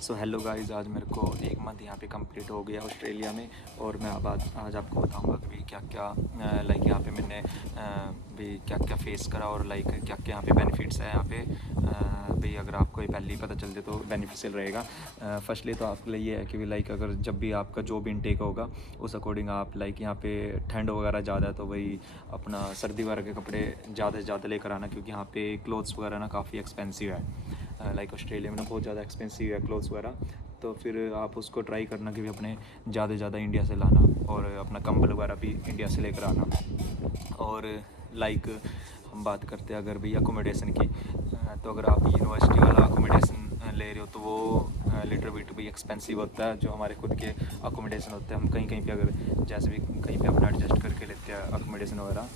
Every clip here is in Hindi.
सो हेलो गाइस, आज मेरे को 1 मंथ यहाँ पे कंप्लीट हो गया ऑस्ट्रेलिया में। और मैं अब आज आपको बताऊँगा कि भी क्या क्या लाइक यहाँ पे मैंने भी क्या क्या फेस करा और लाइक क्या क्या यहाँ पे बेनिफिट्स है यहाँ पे। भाई अगर आपको ये पहले ही पता चल जाए तो बेनिफिशियल रहेगा। फर्स्टली तो आपके लिए ये है कि भी लाइक अगर जब भी आपका जो भी इनटेक होगा उस अकॉर्डिंग आप लाइक यहाँ पे ठंड वगैरह ज़्यादा है तो वही अपना सर्दी वगैरह के कपड़े ज़्यादा से ज़्यादा लेकर आना, क्योंकि यहाँ पे क्लोथ्स वगैरह ना काफ़ी एक्सपेंसिव है। लाइक ऑस्ट्रेलिया में ना बहुत ज़्यादा एक्सपेंसिव है क्लोथ्स वगैरह। तो फिर आप उसको ट्राई करना कि भी अपने ज़्यादा से ज़्यादा इंडिया से लाना और अपना कंबल वगैरह भी इंडिया से लेकर आना। और लाइक हम बात करते हैं अगर भी अकोमोडेशन की, तो अगर आप यूनिवर्सिटी वाला अकोमोडेशन ले रहे हो तो वो लिटर बिट भी एक्सपेंसिव होता है। जो हमारे खुद के अकोमोडेशन होते हैं हम कहीं कहीं पे अगर जैसे भी कहीं पे अपना एडजस्ट करके लेते हैं अकोमोडेशन वगैरह।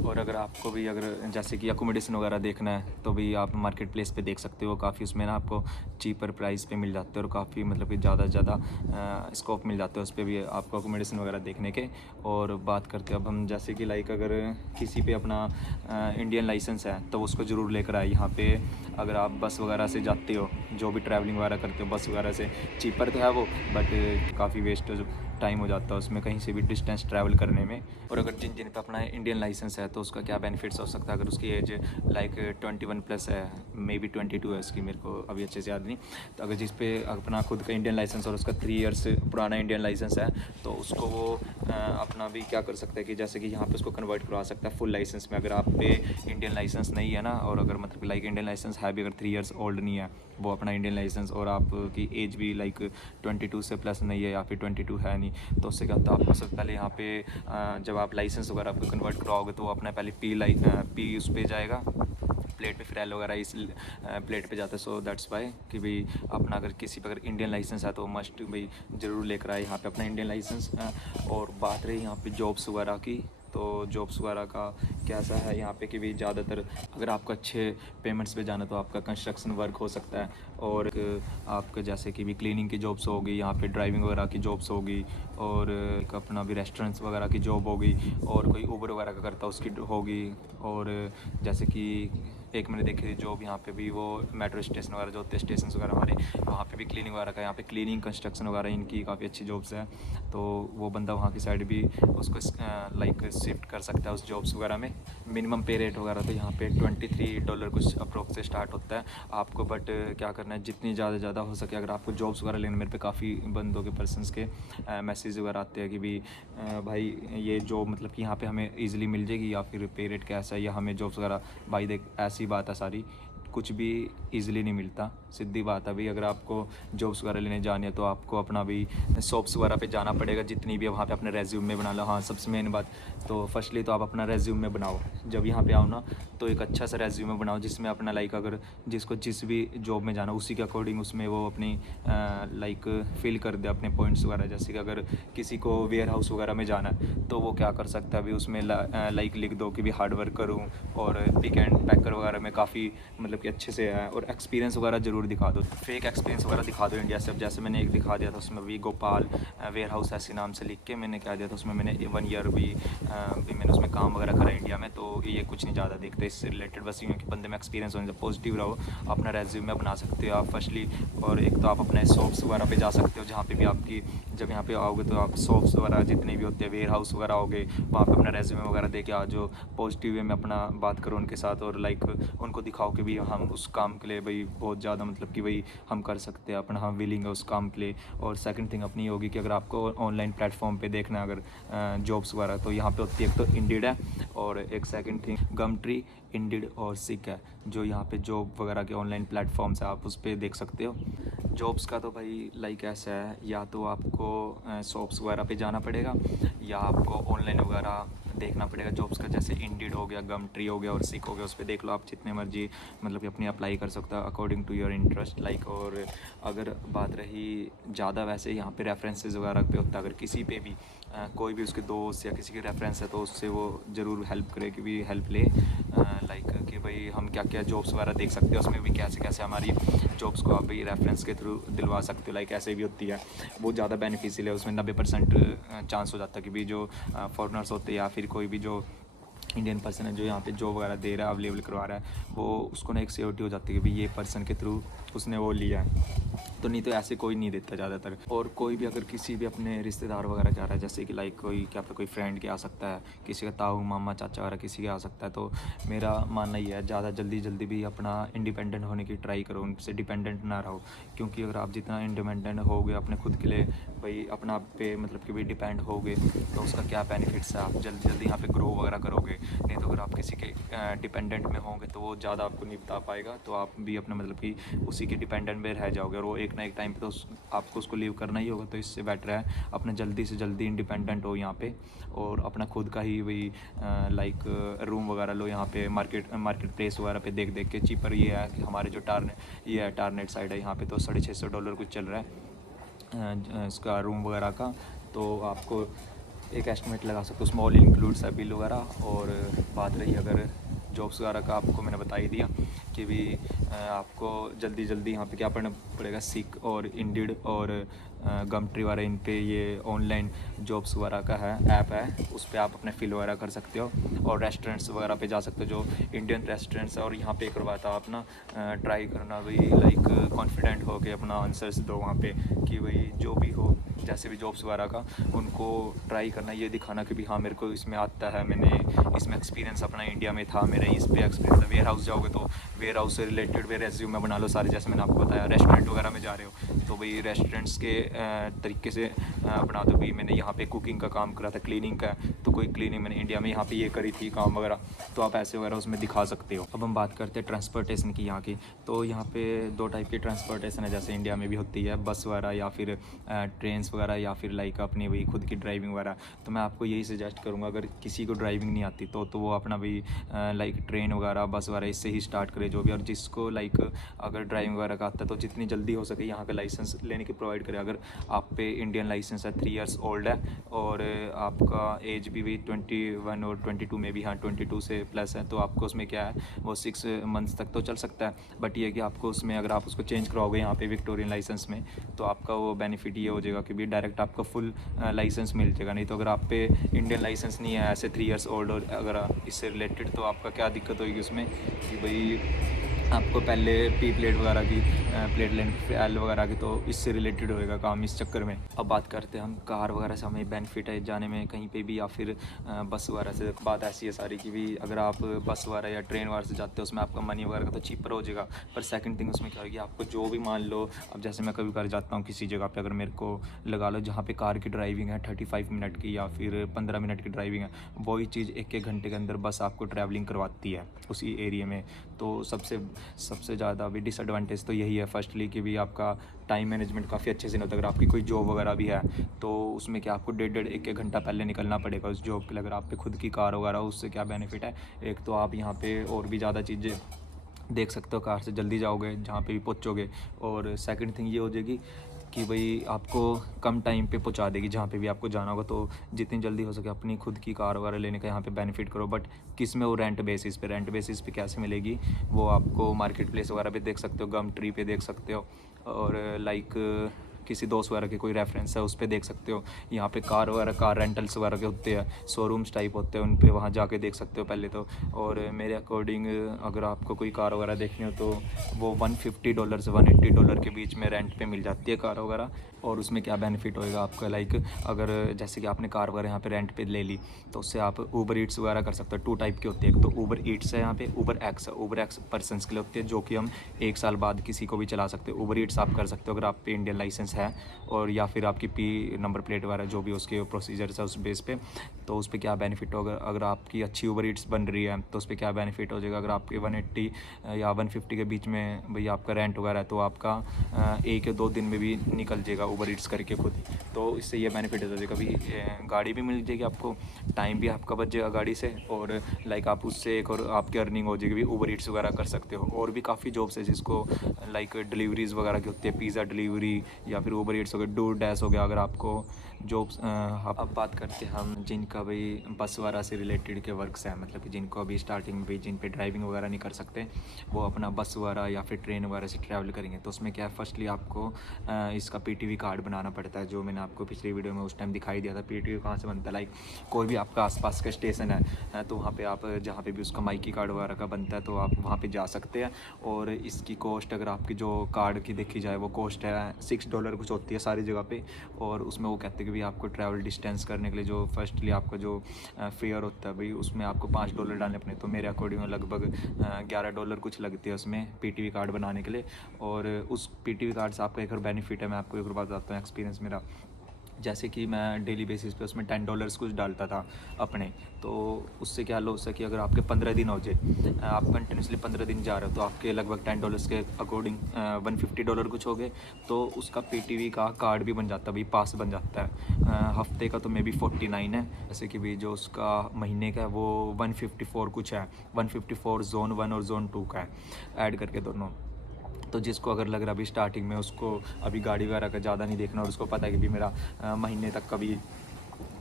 और अगर आपको भी अगर जैसे कि अकोमोडेशन वगैरह देखना है तो भी आप मार्केट प्लेस पे देख सकते हो, काफ़ी उसमें ना आपको चीपर प्राइस पे मिल जाते हैं और काफ़ी मतलब कि ज़्यादा से ज़्यादा स्कोप मिल जाते हैं उस पर भी आपको अकोमोडेशन वगैरह देखने के। और बात करते हैं अब हम जैसे कि लाइक अगर किसी पे अपना इंडियन लाइसेंस है तो उसको ज़रूर लेकर आए यहाँ पे। अगर आप बस वगैरह से जाते हो, जो भी ट्रैवलिंग वगैरह करते हो बस वगैरह से, चीपर तो है वो बट काफ़ी वेस्ट टाइम हो जाता है उसमें कहीं से भी डिस्टेंस ट्रैवल करने में। और अगर जिन जिन पे अपना इंडियन लाइसेंस है तो उसका क्या बेनिफिट्स हो सकता है अगर उसकी एज लाइक 21 प्लस है, मे बी 22 है उसकी, मेरे को अभी अच्छे से याद नहीं। तो अगर जिस पे अपना खुद का इंडियन लाइसेंस और उसका 3 ईयर्स पुराना इंडियन लाइसेंस है तो उसको वो अपना भी क्या कर सकता है कि जैसे कि यहाँ पे उसको कन्वर्ट करवा सकता है फुल लाइसेंस में। अगर आप पे इंडियन लाइसेंस नहीं है ना, और अगर मतलब लाइक इंडियन लाइसेंस है भी अगर 3 ईयर्स ओल्ड नहीं है वो अपना इंडियन लाइसेंस, और आपकी एज भी लाइक 22 से प्लस नहीं है या फिर 22 है नहीं, तो उससे क्या होता है आपको सबसे पहले यहाँ पे जब आप लाइसेंस वगैरह आपको कन्वर्ट करवाओगे तो वो अपना पहले पी उस पर जाएगा प्लेट पे, फिर एल वगैरह इस प्लेट पे जाता है। सो दैट्स वाई कि भाई अपना अगर किसी पर अगर इंडियन लाइसेंस है तो मस्ट भाई ज़रूर लेकर आए यहाँ पे अपना इंडियन लाइसेंस। और बात रही यहाँ पे जॉब्स वगैरह की, तो जॉब्स वगैरह का कैसा है यहाँ पे कि भी ज़्यादातर अगर आपको अच्छे पेमेंट्स पे जाना तो आपका कंस्ट्रक्शन वर्क हो सकता है। और आपका जैसे कि भी क्लीनिंग की जॉब्स होगी, यहाँ पे ड्राइविंग वगैरह की जॉब्स होगी, और एक अपना भी रेस्टोरेंट्स वगैरह की जॉब होगी, और कोई ऊबर वगैरह का करता उसकी होगी। और जैसे कि एक मैंने देखी थी जॉब यहाँ पे भी, वो मेट्रो स्टेशन वगैरह जो होते हैं स्टेशन वगैरह हमारे, वहाँ पे भी क्लीनिंग वगैरह का, यहाँ पे क्लीनिंग कंस्ट्रक्शन वगैरह इनकी काफ़ी अच्छी जॉब्स है। तो वो बंदा वहाँ की साइड भी उसको लाइक शिफ्ट कर सकता है उस जॉब्स वगैरह में। मिनिमम पे रेट वगैरह तो यहाँ पे $23 कुछ अप्रोक्स से स्टार्ट होता है आपको। बट क्या करना है जितनी ज़्यादा हो सके अगर आपको जॉब्स वगैरह लेने, मेरे पे काफ़ी बंदों के पर्सनस के मैसेज वगैरह आते हैं कि भी भाई ये जॉब मतलब कि यहाँ पे हमें ईज़िली मिल जाएगी या फिर पे रेट कैसा है या हमें जॉब्स वगैरह। भाई देख ऐसी बात है सारी, कुछ भी ईज़िली नहीं मिलता, सीधी बात है भाई। अगर आपको जॉब्स वगैरह लेने जानी है तो आपको अपना भी शॉप्स वगैरह पे जाना पड़ेगा जितनी भी है, वहाँ पे अपने रेज्यूमे बना लो। हाँ, सबसे मेन बात तो फर्स्टली तो आप अपना रेज्यूमे बनाओ जब यहाँ पे आओ ना, तो एक अच्छा सा रेज्यूमे बनाओ जिसमें अपना लाइक अगर जिसको जिस भी जॉब में जाना उसी के अकॉर्डिंग उसमें वो अपनी लाइक फिल कर दे अपने पॉइंट्स वगैरह। जैसे कि अगर किसी को वेयर हाउस वगैरह में जाना है तो वो क्या कर सकता है अभी उसमें लाइक लिख दो कि भी हार्ड वर्क करूँ और पिक एंड पैकर वगैरह में काफ़ी मतलब कि अच्छे से है, और एक्सपीरियंस वगैरह ज़रूर दिखा दो, फेक एक्सपीरियंस वगैरह दिखा दो इंडिया से। अब जैसे मैंने एक दिखा दिया था उसमें भी गोपाल वेयर हाउस ऐसे नाम से लिख के मैंने क्या दिया था उसमें, मैंने 1 ईयर भी मैंने उसमें काम वगैरह करा इंडिया में। तो ये कुछ नहीं ज़्यादा देखते इससे रिलेटेड, बस यूँ कि बंदे में एक्सपीरियंस होने से पॉजिटिव रहो, अपना रेज्यूमे बना सकते हो आप फर्स्टली। और एक तो आप अपने शॉप्स वगैरह पे जा सकते हो जहाँ पे भी आपकी, जब यहाँ पे आओगे तो आप शॉप्स वगैरह जितने भी होते हैं वेयर हाउस वगैरह होगे वहाँ पे अपना रेज्यूमे वगैरह दे के आ जाओ, पॉजिटिव वे में अपना बात करो उनके साथ और लाइक उनको दिखाओ कि भाई हम उस काम के लिए भाई बहुत ज़्यादा मतलब कि भाई हम कर सकते हैं अपना, हम विलिंग है उस काम के लिए। और सेकंड थिंग अपनी होगी कि अगर आपको ऑनलाइन प्लेटफॉर्म पे देखना है अगर जॉब्स वगैरह तो यहाँ पे होती है एक तो इंडीड है, और एक सेकंड थिंग गमट्री, इंडीड और सिक है, जो यहाँ पे जॉब वगैरह के ऑनलाइन प्लेटफॉर्म्स है, आप उस पर देख सकते हो। जॉब्स का तो भाई लाइक ऐसा है, या तो आपको शॉप्स वगैरह पे जाना पड़ेगा या आपको ऑनलाइन वगैरह देखना पड़ेगा जॉब्स का, जैसे इंडीड हो गया, गमट्री हो गया और सिक हो गया, उस पर देख लो आप जितने मर्जी मतलब कि अपनी अप्लाई कर सकते हो according to your interest like. और अगर बात रही ज़्यादा वैसे यहाँ पे रेफरेंसेस वगैरह पे होता है, अगर किसी पे भी कोई भी उसके दोस्त या किसी के रेफरेंस है तो उससे वो ज़रूर हेल्प करे कि भी हेल्प ले लाइक कि भाई हम क्या क्या जॉब्स वगैरह देख सकते हैं उसमें भी, कैसे कैसे हमारी जॉब्स को आप भी रेफरेंस के थ्रू दिलवा सकते हो, लाइक ऐसे भी होती है। वो ज़्यादा बेनिफिशियल है, उसमें 90% चांस हो जाता है कि भी जो फॉरेनर्स होते हैं या फिर कोई भी जो इंडियन पर्सन है जो यहाँ पे जॉब वगैरह दे रहा है अवेलेबल करवा रहा है, वो उसको ना एक सिक्योरिटी हो जाती है कि भाई ये पर्सन के थ्रू उसने वो लिया है। तो नहीं तो ऐसे कोई नहीं देता ज़्यादातर। और कोई भी अगर किसी भी अपने रिश्तेदार वगैरह के आ रहा है, जैसे कि लाइक कोई क्या पता कोई फ्रेंड के आ सकता है, किसी का ताऊ मामा चाचा वगैरह किसी के आ सकता है, तो मेरा मानना ये है ज़्यादा जल्दी जल्दी भी अपना इंडिपेंडेंट होने की ट्राई करो, उनसे डिपेंडेंट ना रहो। क्योंकि अगर आप जितना इंडिपेंडेंट होगे अपने खुद के लिए, भाई अपना आप पे मतलब कि भी डिपेंड होगे, तो उसका क्या बेनिफिट्स है, आप जल्दी जल्दी यहाँ पे ग्रो वगैरह करोगे। नहीं तो अगर आप किसी के डिपेंडेंट में होंगे तो वो ज़्यादा आपको नहीं बता पाएगा, तो आप भी अपना मतलब कि उसी के डिपेंडेंट में रह जाओगे, और वो एक ना एक टाइम पे तो आपको उसको लीव करना ही होगा। तो इससे बेटर है अपना जल्दी से जल्दी इंडिपेंडेंट हो यहाँ पे, और अपना खुद का ही वही लाइक रूम वगैरह लो यहाँ पे, मार्केट प्लेस वगैरह पे देख देख के। चीपर ये है कि हमारे जो ये है टारनेट साइड है, यहाँ पे तो $650 कुछ चल रहा है इसका रूम वगैरह का। तो आपको एक एस्टिमेट लगा सकते हो, स्मॉल इंक्लूड्स है बिल वगैरह। और बात रही अगर जॉब्स वगैरह का, आपको मैंने बता ही दिया कि भी आपको जल्दी जल्दी यहाँ पे क्या पढ़ना पड़ेगा, सीक और इंडीड और गमट्री वगैरह, इन पे ये ऑनलाइन जॉब्स वगैरह का है ऐप है, उस पर आप अपने फिल वगैरह कर सकते हो। और रेस्टोरेंट्स वगैरह पे जा सकते हो, जो इंडियन रेस्टोरेंट्स है, और यहाँ पे करवाता आप ना ट्राई करना भाई, लाइक कॉन्फिडेंट हो के अपना आंसर्स दो वहाँ पे, कि भाई जो भी हो जैसे भी जॉब्स वगैरह का, उनको ट्राई करना, ये दिखाना कि भी हाँ मेरे को इसमें आता है, मैंने इसमें एक्सपीरियंस अपना इंडिया में था, मेरा इस पे एक्सपीरियंस है। वेयर हाउस जाओगे तो वेयर हाउस से रिलेटेड वे रेज्यूमे बना लो सारे, जैसे मैंने आपको बताया। रेस्टोरेंट वगैरह में जा रहे हो तो भाई रेस्टोरेंट्स के तरीके से बना दो, भाई मैंने यहाँ पे कुकिंग का काम करा था, क्लीनिंग का, तो कोई क्लीनिंग मैंने इंडिया में यहाँ पे ये करी थी काम वगैरह, तो आप ऐसे वगैरह उसमें दिखा सकते हो। अब हम बात करते हैं ट्रांसपोर्टेशन की यहाँ की। तो यहाँ पे 2 टाइप की ट्रांसपोर्टेशन है, जैसे इंडिया में भी होती है, बस वगैरह या फिर ट्रेन्स वगैरह, या फिर लाइक अपनी वही खुद की ड्राइविंग वगैरह। तो मैं आपको यही सजेस्ट करूँगा, अगर किसी को ड्राइविंग नहीं आती तो वो अपना भाई लाइक ट्रेन वगैरह बस वगैरह इससे ही स्टार्ट करे जो भी। और जिसको लाइक अगर ड्राइविंग वगैरह का आता है तो जितनी जल्दी हो सके यहाँ का लाइसेंस लेने की प्रोवाइड करे। अगर आप पे इंडियन लाइसेंस है, 3 ईयर्स ओल्ड है, और आपका एज भी 21 और 22 में भी, हाँ 22 से प्लस है, तो आपको उसमें क्या है वो 6 मंथ्स तक तो चल सकता है। बट ये कि आपको उसमें अगर आप उसको चेंज कराओगे यहाँ पे विक्टोरियन लाइसेंस में, तो आपका वो बेनिफिट ये हो जाएगा कि भी डायरेक्ट आपका फुल लाइसेंस मिल जाएगा। नहीं तो अगर आप पे इंडियन लाइसेंस नहीं है ऐसे 3 ईयर्स ओल्ड, और अगर इससे रिलेटेड, तो आपका क्या दिक्कत होगी उसमें कि भाई आपको पहले पी प्लेट वगैरह की प्लेट लेन एल वगैरह की, तो इससे रिलेटेड होएगा काम इस चक्कर में। अब बात करते हैं हम कार वगैरह से हमें बेनिफिट है जाने में कहीं पे भी, या फिर बस वगैरह से। बात ऐसी है सारी कि भी अगर आप बस वगैरह या ट्रेन वगैरह से जाते हो, उसमें आपका मनी वगैरह का तो चीपर हो जाएगा। पर सेकंड थिंग उसमें क्या होगी, आपको जो भी मान लो, अब जैसे मैं कभी कर जाता हूँ किसी जगह पे, अगर मेरे को लगा लो जहाँ पे कार की ड्राइविंग है 35 मिनट की या फिर 15 मिनट की ड्राइविंग है, वही चीज़ 1-1 घंटे के अंदर बस आपको ट्रैवलिंग करवाती है उसी एरिया में। तो सबसे ज़्यादा भी डिसएडवांटेज तो यही है फर्स्टली कि भी आपका टाइम मैनेजमेंट काफ़ी अच्छे से नहीं होता। अगर आपकी कोई जॉब वगैरह भी है तो उसमें क्या आपको 1.5 घंटा पहले निकलना पड़ेगा उस जॉब के लिए। अगर आप पे खुद की कार वगैरह, उससे क्या बेनिफिट है, एक तो आप यहाँ पे और भी ज़्यादा चीज़ें देख सकते हो, कार से जल्दी जाओगे जहाँ पे भी पहुँचोगे। और सेकंड थिंग ये हो जाएगी कि भाई आपको कम टाइम पे पहुंचा देगी जहाँ पे भी आपको जाना होगा। तो जितनी जल्दी हो सके अपनी खुद की कार वगैरह लेने का यहाँ पे बेनिफिट करो। बट किस में, वो रेंट बेसिस पे कैसे मिलेगी, वो आपको मार्केट प्लेस वगैरह पे देख सकते हो, गम ट्री पे देख सकते हो, और लाइक किसी दोस्त वगैरह के कोई रेफरेंस है उस पर देख सकते हो। यहाँ पे कार वगैरह, कार रेंटल्स वगैरह के होते हैं, शोरूम्स टाइप होते हैं, उन पे वहाँ जाके देख सकते हो पहले तो। और मेरे अकॉर्डिंग अगर आपको कोई कार वगैरह देखनी हो तो वो $150 से $180 के बीच में रेंट पे मिल जाती है कार वगैरह। और उसमें क्या बेनिफिट होएगा आपका, लाइक अगर जैसे कि आपने कार वगैरह यहाँ पे रेंट पे ले ली, तो उससे आप ऊबर ईट्स वगैरह कर सकते हो। 2 टाइप की होती है, एक तो ऊबर ईट्स है यहाँ पे, ऊबर एक्स है। ऊबर एक्स पर्सनस के लिए होती है, जो कि हम 1 साल बाद किसी को भी चला सकते हो। ऊबर ईट्स आप कर सकते हो अगर आप पे इंडियन लाइसेंस है, और या फिर आपकी पी नंबर प्लेट वगैरह जो भी उसके प्रोसीजर्स है उस बेस पे। तो उस पर क्या बेनिफिट होगा, अगर आपकी अच्छी ऊबर ईट्स बन रही है तो उस पर क्या बेनिफिट हो जाएगा, अगर आपके 180 या 150 के बीच में भैया आपका रेंट वगैरह है, तो आपका 1 या 2 दिन में भी निकल जाएगा ऊबर ईट्स करके खुद ही। तो इससे ये बेनिफिट हो जाएगा, कभी गाड़ी भी मिल जाएगी आपको, टाइम भी आपका बच जाएगा गाड़ी से, और लाइक आप उससे एक और आपकी अर्निंग हो जाएगी, भी ऊबर ईट्स वगैरह कर सकते हो। और भी काफ़ी जॉब्स है जिसको लाइक डिलीवरीज वगैरह की होती है, पिज़्ज़ा डिलीवरी या फिर फिर ऊबर ईट्स हो गया, डोर डैश हो गया। अगर आपको जॉब्स अब बात करते हैं हम जिनका भाई बस वगैरह से रिलेटेड के वर्क्स हैं, मतलब कि जिनको अभी स्टार्टिंग में भी जिन पे ड्राइविंग वगैरह नहीं कर सकते, वो अपना बस वगैरह या फिर ट्रेन वगैरह से ट्रैवल करेंगे। तो उसमें क्या है, फर्स्टली आपको इसका पीटीवी कार्ड बनाना पड़ता है, जो मैंने आपको पिछली वीडियो में उस टाइम दिखाई दिया था। पीटीवी कहाँ से बनता है, लाइक कोई भी आपका आसपास का स्टेशन है तो वहाँ पे आप जहाँ पे भी उसका माइकी कार्ड वगैरह का बनता है तो आप वहाँ पे जा सकते हैं। और इसकी कॉस्ट अगर आपकी जो कार्ड की देखी जाए वो कॉस्ट है $6 कुछ होती है सारी जगह पे। और उसमें वो कहते हैं कि भाई आपको ट्रैवल डिस्टेंस करने के लिए जो फर्स्टली आपका जो फेयर होता है भाई उसमें आपको $5 डालने अपने। तो मेरे अकॉर्डिंग लगभग $11 कुछ लगते हैं उसमें पीटीवी कार्ड बनाने के लिए। और उस पीटीवी कार्ड से आपका एक और बेनिफिट है, मैं आपको एक और बात बताता हूँ एक्सपीरियंस मेरा। जैसे कि मैं डेली बेसिस पे उसमें $10 कुछ डालता था अपने, तो उससे क्या हो सके, अगर आपके 15 दिन हो जाए, आप कंटिन्यूसली 15 दिन जा रहे हो तो आपके लगभग $10 के अकॉर्डिंग $150 कुछ हो गए। तो उसका पीटीवी का कार्ड भी बन जाता है भाई, पास बन जाता है। हफ्ते का तो मे बी 49 है, जैसे कि भाई जो उसका महीने का है वो 154 कुछ है। 154 जोन 1 और जोन 2 का है, ऐड करके दोनों। तो जिसको अगर लग रहा अभी स्टार्टिंग में उसको अभी गाड़ी वगैरह का ज़्यादा नहीं देखना और उसको पता है कि भी मेरा महीने तक कभी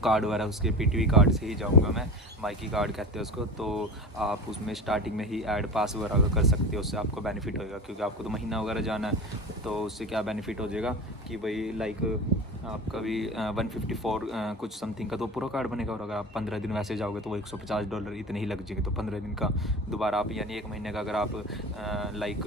कार्ड वगैरह उसके पीटीवी कार्ड से ही जाऊंगा मैं, माइकी कार्ड कहते हैं उसको। तो आप उसमें स्टार्टिंग में ही ऐड पास वगैरह कर सकते हो, उससे आपको बेनिफिट होएगा, क्योंकि आपको तो महीना वगैरह जाना है। तो उससे क्या बेनिफिट हो जाएगा कि भाई लाइक आपका भी 154 कुछ समथिंग का तो पूरा कार्ड बनेगा। और अगर आप 15 दिन वैसे जाओगे तो वो $150 इतने ही लग जाएंगे। तो 15 दिन का दोबारा आप, यानी एक महीने का अगर आप लाइक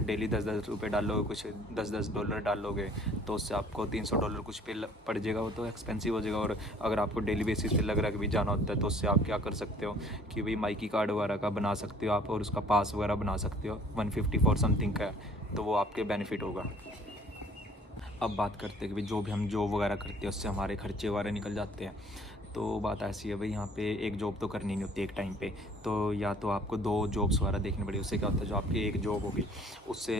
डेली 10-10 रुपये डाल लोगे, कुछ $10-10 डाल लोगे, तो उससे आपको $300 कुछ पे पड़ जाएगा। वो तो एक्सपेंसिव हो जाएगा। और अगर आपको डेली बेसिस पे लग रहा है कि भाई जाना होता है, तो उससे आप क्या कर सकते हो कि भाई माइकी कार्ड वगैरह का बना सकते हो आप, और उसका पास वगैरह बना सकते हो। 154 समथिंग का है, तो वो आपके बेनिफिट होगा। अब बात करते हैं कि भाई जो भी हम जॉब वगैरह करते हैं उससे हमारे खर्चे वगैरह निकल जाते हैं। तो बात ऐसी है भाई, यहाँ पे एक जॉब तो करनी नहीं होती एक टाइम पे, तो या तो आपको 2 जॉब्स वगैरह देखनी पड़ी। उससे क्या होता है, जो आपकी एक जॉब होगी उससे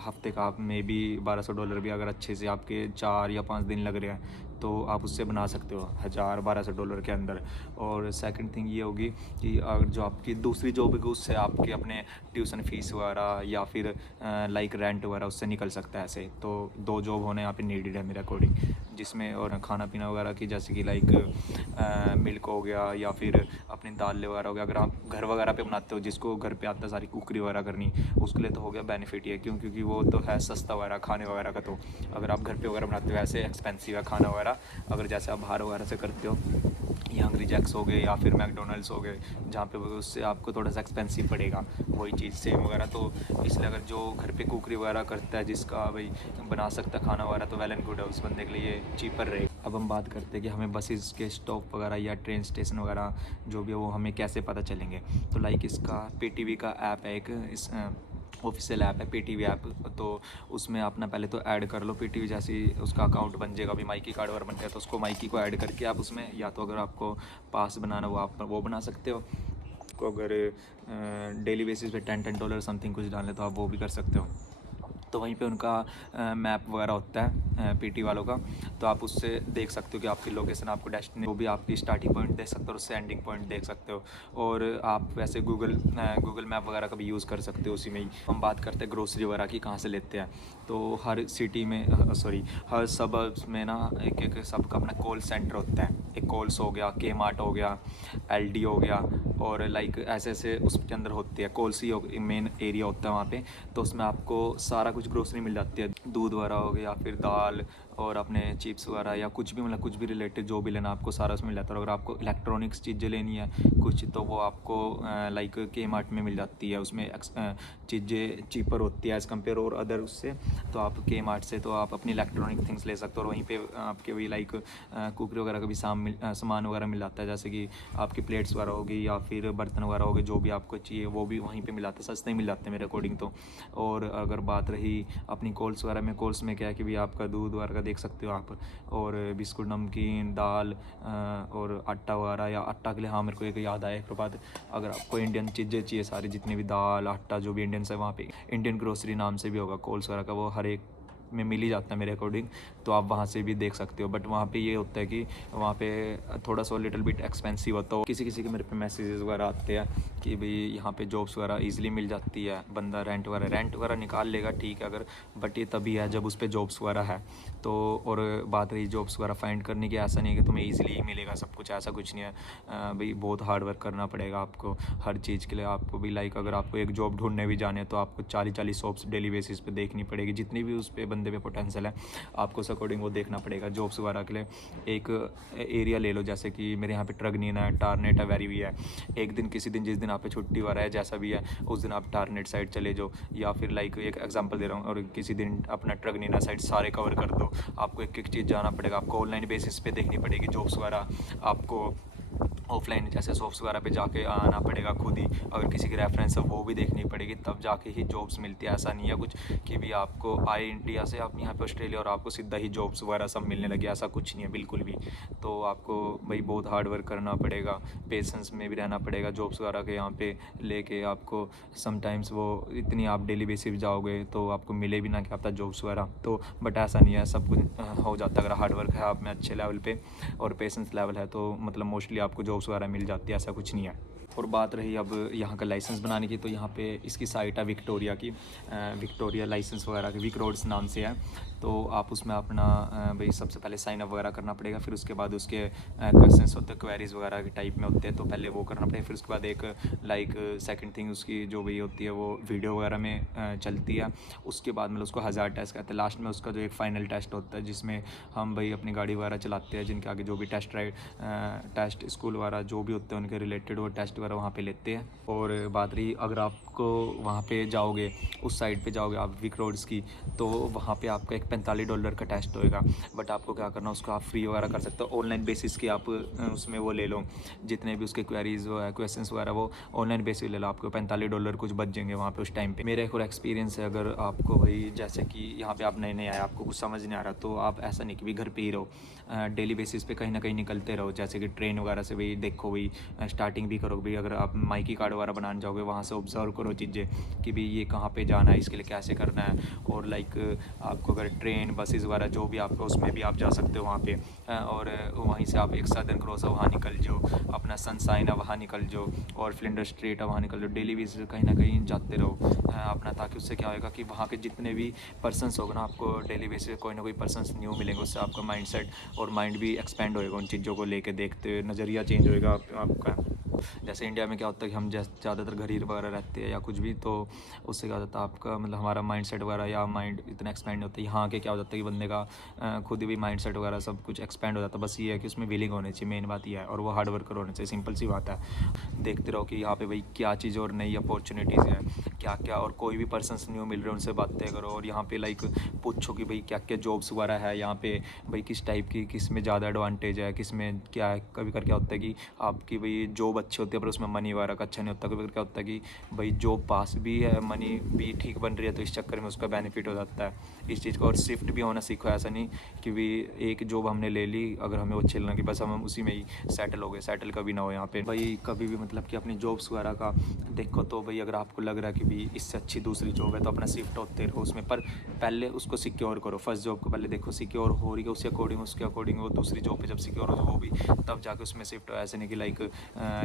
हफ्ते का आप में भी $1200 भी अगर अच्छे से आपके 4 या 5 दिन लग रहे हैं तो आप उससे बना सकते हो $1000-1200 के अंदर। और सेकंड थिंग ये होगी कि अगर जो आपकी दूसरी जॉब है उससे आपके अपने ट्यूशन फीस वगैरह या फिर लाइक रेंट वगैरह उससे निकल सकता है ऐसे। तो 2 जॉब होने यहाँ पे नीडेड है मेरे अकॉर्डिंग, जिसमें और खाना पीना वगैरह की, जैसे कि लाइक मिल्क हो गया या फिर अपनी दाल वगैरह हो गया। अगर आप घर वगैरह पे बनाते हो, जिसको घर पे आता है सारी कुकरी वगैरह करनी, उसके लिए तो हो गया बेनिफिट ये, क्योंकि वो तो है सस्ता वगैरह खाने वगैरह का। तो अगर आप घर पे वगैरह बनाते हो, ऐसे एक्सपेंसिव है खाना वगैरह। अगर जैसे आप बाहर वगैरह से करते हो, ये हंग्री जैक्स हो गए या फिर मैकडोनल्ड्स हो गए, जहाँ पे उससे आपको थोड़ा सा एक्सपेंसिव पड़ेगा वही चीज़ सेम वगैरह। तो इसलिए अगर जो घर पे कुकरी वगैरह करता है, जिसका भाई बना सकता है खाना वगैरह, तो वेल एंड गुड है, उस बंदे के लिए चीपर रहेगा। अब हम बात करते हैं कि हमें बसेस के स्टॉप वगैरह या ट्रेन स्टेशन वगैरह जो भी है वो हमें कैसे पता चलेंगे। तो लाइक इसका पीटीवी का ऐप है एक, इस ऑफिशियल ऐप है पीटीवी ऐप। तो उसमें अपना पहले तो ऐड कर लो पीटीवी, जैसे ही उसका अकाउंट बन जाएगा, अभी माइकी कार्ड वगैरह बन गया तो उसको माइकी को ऐड करके आप उसमें, या तो अगर आपको पास बनाना वो आप वो बना सकते हो। को अगर डेली बेसिस पे $10 समथिंग कुछ डालने तो आप वो भी कर सकते हो। तो वहीं पे उनका मैप वगैरह होता है पीटी वालों का, तो आप उससे देख सकते हो कि आपकी लोकेशन, आपको डेस्टिनेशन, वो भी आपकी स्टार्टिंग पॉइंट देख सकते हो और उससे एंडिंग पॉइंट देख सकते हो। और आप वैसे गूगल मैप वगैरह का भी यूज़ कर सकते हो उसी में ही। हम बात करते हैं ग्रोसरी वगैरह की कहाँ से लेते हैं, तो हर सिटी में सॉरी हर सबर्ब्स में ना एक एक सबका अपना कॉल सेंटर होता है। एक कॉल्स हो गया, के मार्ट हो गया, एलडी हो गया, और लाइक ऐसे ऐसे उसके अंदर होती है। कॉल्स ही मेन एरिया होता है वहाँ पे। तो उसमें आपको सारा कुछ ग्रोसरी मिल जाती है, दूध वगैरह हो गया या फिर दाल और अपने चिप्स वगैरह या कुछ भी, मतलब कुछ भी रिलेटेड जो भी लेना आपको सारा उसमें मिल जाता है। और अगर आपको इलेक्ट्रॉनिक्स चीज़ें लेनी है कुछ, तो वो आपको लाइक के मार्ट में मिल जाती है। उसमें चीज़ें चीपर होती है एज़ कम्पेयर और अदर उससे। तो आप के मार्ट से तो आप अपनी इलेक्ट्रॉनिक थिंग्स ले सकते हो, और वहीं पे आपके भी लाइक कुकरी वगैरह का भी सामान वगैरह मिल जाता है, जैसे कि आपकी प्लेट्स वगैरह होगी या फिर बर्तन वगैरह हो गए, जो भी आपको चाहिए वो भी वहीं पे मिल जाता है, सस्ते ही मिल जाते हैं मेरे अकॉर्डिंग तो। और अगर बात रही अपनी कॉल्स वगैरह में, कॉल्स में क्या है कि भी आपका दूध वगैरह का देख सकते हो आप, और बिस्कुट, नमकीन, दाल और आटा वगैरह। या आटा के लिए हाँ मेरे को एक याद आया एक बात, अगर आपको इंडियन चीज़ें चाहिए सारी, जितनी भी दाल आटा जो भी इंडियन है, वहाँ पे इंडियन ग्रोसरी नाम से भी होगा कॉल्स वगैरह का, वो हर एक में मिल ही जाता है मेरे अकॉर्डिंग, तो आप वहाँ से भी देख सकते हो। बट वहाँ पे ये होता है कि वहाँ पे थोड़ा सा लिटिल बिट एक्सपेंसिव होता है। किसी किसी के मेरे पे मैसेजेस वगैरह आते हैं कि भाई यहाँ पे जॉब्स वगैरह ईजिली मिल जाती है, बंदा रेंट वगैरह निकाल लेगा, ठीक है अगर, बट ये तभी है जब उस पर जॉब्स वगैरह है तो। और बात रही जॉब्स वगैरह फाइंड करने की, ऐसा नहीं है कि तुम्हें ईजिली ही मिलेगा सब कुछ, ऐसा कुछ नहीं है भाई, बहुत हार्ड वर्क करना पड़ेगा आपको हर चीज़ के लिए। आपको भी लाइक अगर आपको एक जॉब ढूंढने भी जाने तो आपको 40-40 जॉब्स डेली बेसिस पे देखनी पड़ेगी, जितनी भी उस पर बंदे पे पोटेंशियल है आपको उस अकॉर्डिंग वो देखना पड़ेगा जॉब्स वगैरह के लिए। एक एरिया ले लो, जैसे कि मेरे यहाँ पे ट्रगनीना है, टारनेट है, वेरी भी है। एक दिन किसी दिन जिस दिन आप पे छुट्टी वगैरह है, जैसा भी है उस दिन आप टारनेट साइड चले जाओ, या फिर लाइक एक एग्जांपल दे रहा हूँ, और किसी दिन अपना ट्रगनीना साइड सारे कवर कर दो। आपको एक एक चीज़ जाना पड़ेगा, आपको ऑनलाइन बेसिस पे देखनी पड़ेगी जॉब्स वगैरह, आपको ऑफलाइन जैसे शॉप्स वगैरह पे जाके आना पड़ेगा खुद ही, अगर किसी की रेफरेंस है वो भी देखनी पड़ेगी, तब जाके ही जॉब्स मिलती है। ऐसा नहीं है कुछ कि भी आपको आए इंडिया से आप यहाँ पे ऑस्ट्रेलिया और आपको सीधा ही जॉब्स वगैरह सब मिलने लगे, ऐसा कुछ नहीं है बिल्कुल भी। तो आपको भाई बहुत हार्ड वर्क करना पड़ेगा, पेशेंस में भी रहना पड़ेगा जॉब्स वगैरह के यहाँ पे लेके। आपको समटाइम्स वो इतनी आप डेली बेसिस जाओगे तो आपको मिले भी ना कि आपका जॉब्स वगैरह तो, बट ऐसा नहीं है, सब कुछ हो जाता है अगर हार्ड वर्क है आप में अच्छे लेवल पे और पेशेंस लेवल है तो मतलब मोस्टली आपको जॉब्स वगैरह मिल जाती है, ऐसा कुछ नहीं है। और बात रही अब यहाँ का लाइसेंस बनाने की, तो यहाँ पे इसकी साइट है विक्टोरिया की, विक्टोरिया लाइसेंस वगैरह की, विक रोड्स नाम से है। तो आप उसमें अपना भाई सबसे पहले साइन अप वगैरह करना पड़ेगा, फिर उसके बाद उसके क्वेश्चंस होते हैं, क्वेरीज वगैरह के टाइप में होते हैं, तो पहले वो करना पड़ेगा। फिर उसके बाद एक लाइक सेकंड थिंग उसकी जो भी होती है वो वीडियो वगैरह में चलती है। उसके बाद मतलब उसको 1000 टेस्ट कहते हैं, लास्ट में उसका जो एक फ़ाइनल टेस्ट होता है जिसमें हम भाई अपनी गाड़ी वगैरह चलाते हैं, जिनके आगे जो भी टेस्ट स्कूल वगैरह जो भी होते हैं उनके रिलेटेड वो टेस्ट वगैरह वहाँ पे लेते हैं। और बात रही अगर आपको वहाँ पे जाओगे, उस साइड पे जाओगे आप विक रोड्स की, तो वहाँ पे आपका एक $45 का टेस्ट होएगा, बट आपको क्या करना उसको आप फ्री वगैरह कर सकते हो ऑनलाइन बेसिस की। आप उसमें वो ले लो, जितने भी उसके क्वेरीज क्वेश्चंस वगैरह वो ऑनलाइन बेसिस ले लो, आपको $45 कुछ बच जाएंगे वहाँ पे उस टाइम पे। मेरा एक और एक्सपीरियंस है, अगर आपको भाई जैसे कि यहाँ पे आप नए नए आए, आपको कुछ समझ नहीं आ रहा, तो आप ऐसा नहीं कि भी घर पे ही रहो, डेली बेसिस पे कहीं ना कहीं निकलते रहो, जैसे कि ट्रेन वगैरह से भाई देखो, भाई स्टार्टिंग भी करो भाई, अगर आप माइकी कार्ड वगैरह बनाने जाओगे वहाँ से ऑब्जर्व करो चीज़ें कि भाई ये कहाँ पे जाना है, इसके लिए कैसे करना है। और लाइक आपको अगर ट्रेन बसेस वगैरह जो भी आपको, उसमें भी आप जा सकते हो वहाँ पे, और वहीं से आप एक सदर्न क्रॉस है वहाँ निकल जाओ, अपना सनसाइन है वहाँ निकल जाओ, और फ्लिंडर स्ट्रीट है वहाँ निकल जाओ, डेली बेसिस कहीं ना कहीं जाते रहो अपना, ताकि उससे क्या होगा कि वहाँ के जितने भी पर्सनस होगा ना, आपको डेली बेसिस पे कोई ना कोई पर्सनस न्यू मिलेंगे, उससे आपका माइंड सेट और माइंड भी एक्सपेंड होएगा उन चीज़ों को लेके, देखते हुए नज़रिया चेंज होएगा आपका। जैसे इंडिया में क्या होता है कि हम ज़्यादातर घर वगैरह रहते हैं या कुछ भी, तो उससे क्या होता है आपका मतलब हमारा माइंड सेट वगैरह या माइंड इतना एक्सपेंड होता है। यहाँ आके क्या हो जाता है कि बंदे का खुद ही भी माइंड सेट वगैरह सब कुछ एक्सपेंड हो जाता है। बस ये है कि उसमें विलिंग होनी चाहिए, मेन बात ये है, और वो हार्ड वर्कर होना चाहिए, सिंपल सी बात है। देखते रहो कि यहाँ पे भाई क्या चीज़ और नई अपॉर्चुनिटीज़ है क्या क्या, और कोई भी पर्सनस न्यू मिल रहे हैं उनसे बातें करो, और यहाँ पे लाइक पूछो कि भाई क्या क्या जॉब्स वगैरह है यहाँ पे, भाई किस टाइप की, किस में ज़्यादा एडवांटेज है, किस में क्या है। कभी कर क्या होता है कि आपकी भाई जॉब अच्छी होती है पर उसमें मनी वगैरह का अच्छा नहीं होता। कभी क्या होता है कि भाई जॉब पास भी है, मनी भी ठीक बन रही है, तो इस चक्कर में उसका बेनिफिट हो जाता है इस चीज़ का। और शिफ्ट भी होना सीखो, ऐसा नहीं कि भी एक जॉब हमने ले ली, अगर हमें वो चिल्लना कि बस हम उसी में ही सेटल हो गए, सेटल कभी ना हो यहाँ पे भाई कभी भी। मतलब कि अपनी जॉब्स वगैरह का देखो, तो भाई अगर आपको लग रहा है कि भी इससे अच्छी दूसरी जॉब है तो अपना शिफ्ट होते रहो उसमें, पर पहले उसको सिक्योर करो। फर्स्ट जॉब को पहले देखो सिक्योर हो रही है, उसके अकॉर्डिंग वो दूसरी जॉब पे जब सिक्योर हो वो भी, तब जाके उसमें शिफ्ट हो। ऐसे नहीं कि लाइक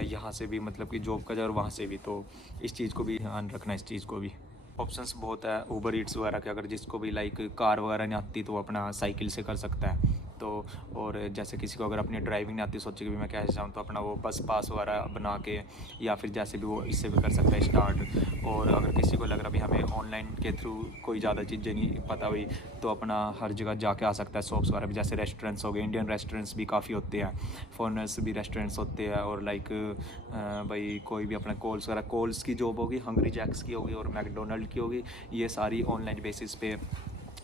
यहाँ से भी मतलब कि जॉब का जाए और वहाँ से भी, तो इस चीज़ को भी ध्यान रखना, इस चीज़ को भी। ऑप्शंस बहुत है ऊबर ईट्स वगैरह के, अगर जिसको भी लाइक कार वगैरह नहीं आती तो वो अपना साइकिल से कर सकता है। तो और जैसे किसी को अगर अपनी ड्राइविंग नहीं आती, सोचे कि भी मैं कैसे जाऊँ, तो अपना वो बस पास वगैरह बना के या फिर जैसे भी वो इससे भी कर सकता है स्टार्ट। और अगर किसी को लग रहा भी हमें ऑनलाइन के थ्रू कोई ज़्यादा चीज़ें नहीं पता हुई, तो अपना हर जगह जाके आ सकता है शॉप्स वगैरह भी, जैसे रेस्टोरेंट्स हो गए, इंडियन रेस्टोरेंट्स भी काफ़ी होते हैं, फॉरनर्स भी रेस्टोरेंट्स होते हैं, और लाइक भाई कोई भी अपना कॉल्स वगैरह, कॉल्स की जॉब होगी, हंग्री जैक्स की होगी और मैकडोनल्ड की होगी, ये सारी ऑनलाइन बेसिस पे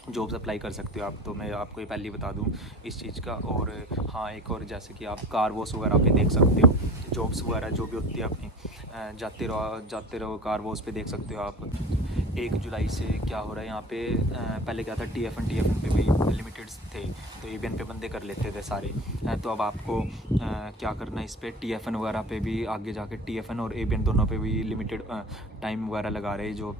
जॉब्स अप्लाई कर सकते हो आप। तो मैं आपको ये पहले ही बता दूं इस चीज़ का। और हाँ, एक और जैसे कि आप कार वॉश वगैरह पे देख सकते हो जॉब्स वगैरह जो भी होती है अपनी, जाते रहो कार वॉश पे देख सकते हो आप। 1 जुलाई से क्या हो रहा है यहाँ पे, पहले क्या था TFN पे भी लिमिटेड थे, तो ABN पे बंदे कर लेते थे सारे। तो अब आपको क्या करना है, इस पर TFN वगैरह पे भी आगे जाके TFN और ABN दोनों पे भी लिमिटेड टाइम वगैरह लगा रहे हैं जो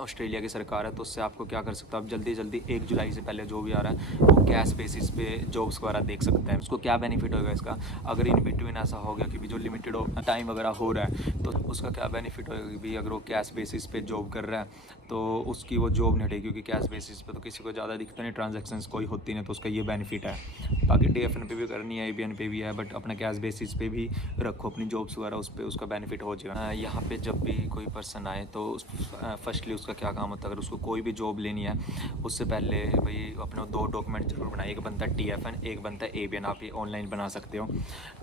ऑस्ट्रेलिया की सरकार है, तो उससे आपको क्या कर सकते हो, आप जल्दी जल्दी 1 जुलाई से पहले जो भी आ रहा है वो कैश बेसिस पे जॉब्स वगैरह देख सकते हैं। उसको क्या बेनिफिट होगा इसका, अगर इन बिटवीन ऐसा हो गया कि भी जो लिमिटेड टाइम वगैरह हो रहा है तो उसका क्या बेनिफिट होगा कि भी अगर वो कैश बेसिस पे जॉब कर रहा है तो उसकी वो जॉब नहीं हटेगी, क्योंकि कैश बेसिस पे तो किसी को ज़्यादा दिखता नहीं, ट्रांजेक्शन्स कोई होती नहीं, तो उसका ये बेनिफिट है। बाकी DFN पे भी करनी है, ABN पे भी है, बट अपना कैश बेसिस पे भी रखो अपनी जॉब्स वगैरह, उस पर उसका बेनिफिट हो जाएगा। यहाँ पे जब भी कोई पर्सन आए तो फर्स्टली उसका क्या काम होता है, अगर उसको कोई भी जॉब लेनी है उससे पहले भाई अपने 2 डॉक्यूमेंट जरूर बनाए, एक बनता है TFN, एक बनता है ABN। आप ये ऑनलाइन बना सकते हो।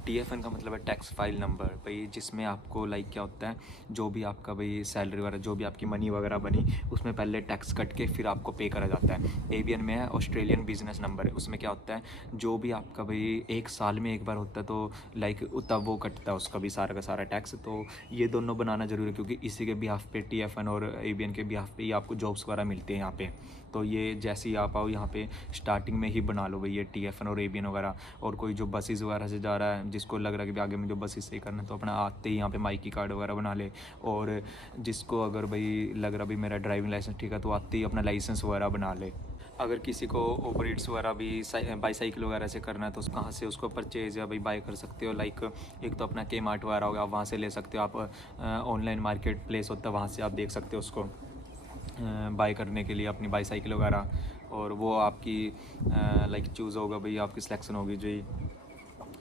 TFN का मतलब है टैक्स फाइल नंबर भाई, जिसमें आपको लाइक क्या होता है, जो भी आपका भाई सैलरी वगैरह जो भी आपकी मनी वगैरह बनी उसमें पहले टैक्स कट के फिर आपको पे करा जाता है। ABN में है ऑस्ट्रेलियन बिजनेस नंबर है, उसमें क्या होता है जो भी आपका भाई 1 साल में एक बार होता है तो लाइक तब वो कटता है उसका भी सारा का सारा टैक्स। तो ये दोनों बनाना जरूरी है, क्योंकि इसी के बिहाफ पे TFN और ABN के बिहाफ पे ही आपको जॉब्स वगैरह मिलते हैं यहाँ पे। तो ये जैसे ही आप आओ यहाँ पे स्टार्टिंग में ही बना लो भाई ये TFN और ABN वगैरह। और कोई जो बसेस वगैरह से जा रहा है, जिसको लग रहा है कि आगे में जो बसेस से करना है, तो अपना आते ही यहाँ पे माइकी कार्ड वगैरह बना ले। और जिसको अगर भाई लग रहा भाई मेरा ड्राइविंग लाइसेंस ठीक है, तो आते ही अपना लाइसेंस वगैरह बना ले। अगर किसी को ओवर ईट्स वगैरह भी बाईसाइकिल वगैरह से करना है तो कहाँ से उसको परचेज़ या भाई बाय कर सकते हो, लाइक एक तो अपना Kmart वगैरह हो गया, आप वहाँ से ले सकते हो। आप ऑनलाइन मार्केट प्लेस होता है, वहाँ से आप देख सकते हो उसको बाय करने के लिए अपनी बाईसाइकिल वगैरह। और वो आपकी लाइक चूज़ होगा भाई, आपकी सिलेक्शन होगी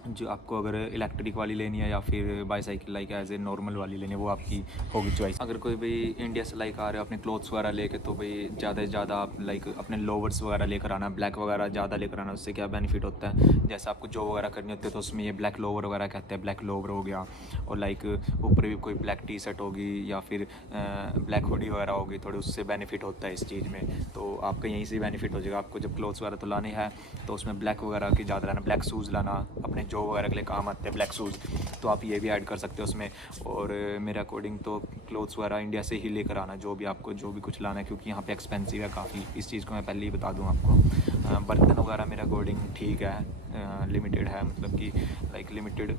जो आपको अगर इलेक्ट्रिक वाली लेनी है या फिर bicycle like as a normal वाली लेनी है, वो आपकी होगी चॉइस। अगर कोई भाई इंडिया से लाइक आ रहे हो अपने क्लोथ्स वगैरह लेके, तो भाई ज़्यादा से ज़्यादा आप लाइक अपने लोवर्स वगैरह लेकर आना, ब्लैक वगैरह ज़्यादा लेकर आना। उससे क्या बेनिफिट होता है, जैसे आपको जॉब वगैरह करनी होती है तो उसमें ये ब्लैक लोवर वगैरह कहते हैं, ब्लैक लोवर हो गया। और लाइक ऊपर भी कोई ब्लैक टी-शर्ट होगी या फिर ब्लैक हुडी वगैरह होगी, थोड़ी उससे बेनिफिट होता है इस चीज़ में। तो आपका यहीं से बेनिफिट हो जाएगा। आपको जब क्लोथ्स वगैरह तो लाने हैं तो उसमें ब्लैक वगैरह की ज़्यादा लाना, ब्लैक शूज़ लाना, अपने जॉब वगैरह के लिए काम आते हैं ब्लैक शूज़, तो आप ये भी ऐड कर सकते हो उसमें। और मेरे अकॉर्डिंग तो क्लोथ्स वगैरह इंडिया से ही लेकर आना, जो भी आपको जो भी कुछ लाना है, क्योंकि यहाँ पे एक्सपेंसिव है काफ़ी। इस चीज़ को मैं पहले ही बता दूँ आपको। बर्तन वगैरह मेरे अकॉर्डिंग ठीक है, लिमिटेड है, मतलब कि लाइक लिमिटेड,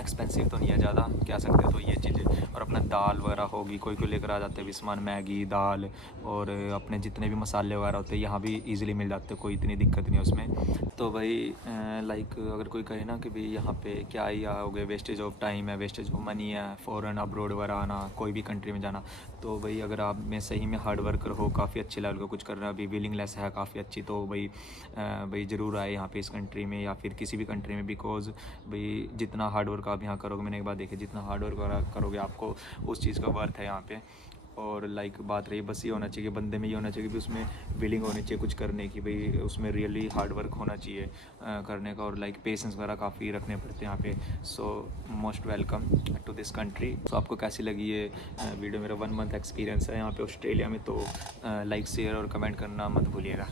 एक्सपेंसिव तो नहीं है ज़्यादा, कह सकते हो। तो ये चीज़ें, और अपना दाल वगैरह होगी, कोई कोई लेकर आ जाते हैं भी सामान, मैगी, दाल और अपने जितने भी मसाले वगैरह होते हैं यहाँ भी इजीली मिल जाते हैं, कोई इतनी दिक्कत नहीं है उसमें। तो भाई लाइक अगर कोई कहे ना कि भाई यहाँ पे क्या ही आओगे, वेस्टेज ऑफ टाइम है, वेस्टेज ऑफ मनी है, फ़ॉरेन अब्रोड वगैरह आना, कोई भी कंट्री में जाना, तो भाई अगर आप में सही में हार्ड वर्कर हो, काफ़ी अच्छे लेवल का कुछ कर रहा है, अभी विलिंगलेस है काफ़ी अच्छी, तो भाई ज़रूर आए यहाँ पे इस कंट्री में या फिर किसी भी कंट्री में। बिकॉज भाई जितना हार्ड वर्क आप यहाँ करोगे, मैंने एक बात देखी, जितना हार्ड वर्क करोगे आपको उस चीज़ का वर्थ है यहाँ पे। और लाइक बात रही, बस ये होना चाहिए बंदे में, ये होना चाहिए कि उसमें विलिंग होनी चाहिए कुछ करने की, भाई उसमें रियली हार्ड वर्क होना चाहिए करने का, और लाइक पेशेंस वगैरह काफ़ी रखने पड़ते हैं यहाँ पे। So most welcome to this country. So आपको कैसी लगी ये वीडियो, मेरा 1 मंथ एक्सपीरियंस है यहाँ पे ऑस्ट्रेलिया में, तो लाइक शेयर और कमेंट करना मत भूलिएगा।